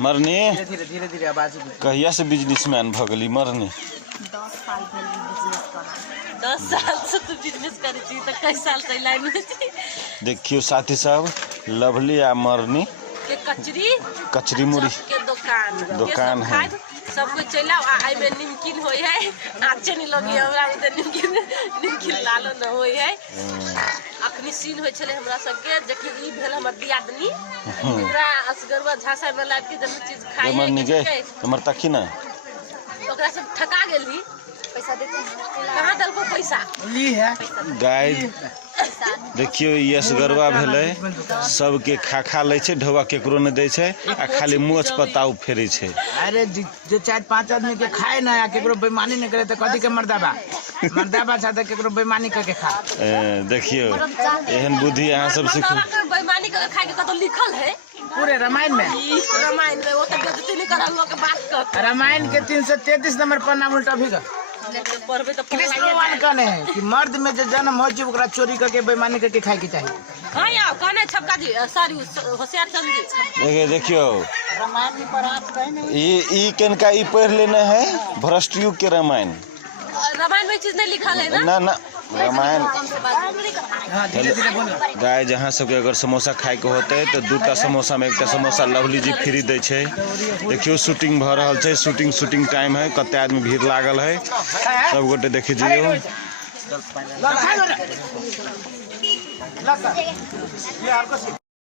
मरनी धीरे धीरे धीरे आवाज कहिया से बिजनेसमैन भ गली मरनी 10 साल पहले बिजनेस कर 10 साल से तू बिजनेस करे छी त कई साल से लाइन में छी। देखियो साथी साहब लवली आ मरनी के कचरी मुड़ी के दुकान है। सब कोई चला आई में निमकिन होय है आचे नहीं लगी हमरा उधर निमकिन लालो न होय है। अखनी सीन होय छले हमरा सबके जखन ई भेल हमर दियादनी पूरा असगरवा झांसा में लाग के जब चीज खाए मरनी के हमर तखी ना ओकरा सब ठका गेली पैसा देते कहां दल को पैसा ली है गाय देखियो यस गरबा भेले सबके खा ले छे ढोवा केकरो न दे छे आ खाली मोछ पताउ फेरे छे। अरे जो 4-5 आदमी के खाए ना केकरो बेईमानी न करे त कथि के मर्दाबा साथे केकरो बेईमानी करके खा। देखियो एहन बुद्धि अहाँ सब सीखू। बेईमानी करके खाए के कतो लिखल है पूरे रामायण में वो तो बेइज्जती नहीं करा हुआ के बात कर। रामायण के 333 नंबर पर नाम उल्टा भी पढ़बे तो कृष्ण भगवान कहने हैं कि मर्द में जो जन्म हो ओकरा चोरी करके बेईमानी करके खाए के चाहिए। हां यार कहने छपका जी सॉरी होशियार चंद जी देखियो रामायण में पढ़ात कहीं नहीं ई केनका ई पढ़ लेना है भ्रष्ट युग के रामायण में चीज नहीं लिखल है ना ना रामायण। हां धीरे धीरे बोल गाय जहाँ सबके अगर समोसा खाए के होते तो 2टा समोसा में 1टा समोसा लवली जी फ्री दे छे। देखियो शूटिंग भ रहल छे शूटिंग टाइम है कते आदमी भीड़ लागल है सब गोटे देखि जियो। लगा ये आपको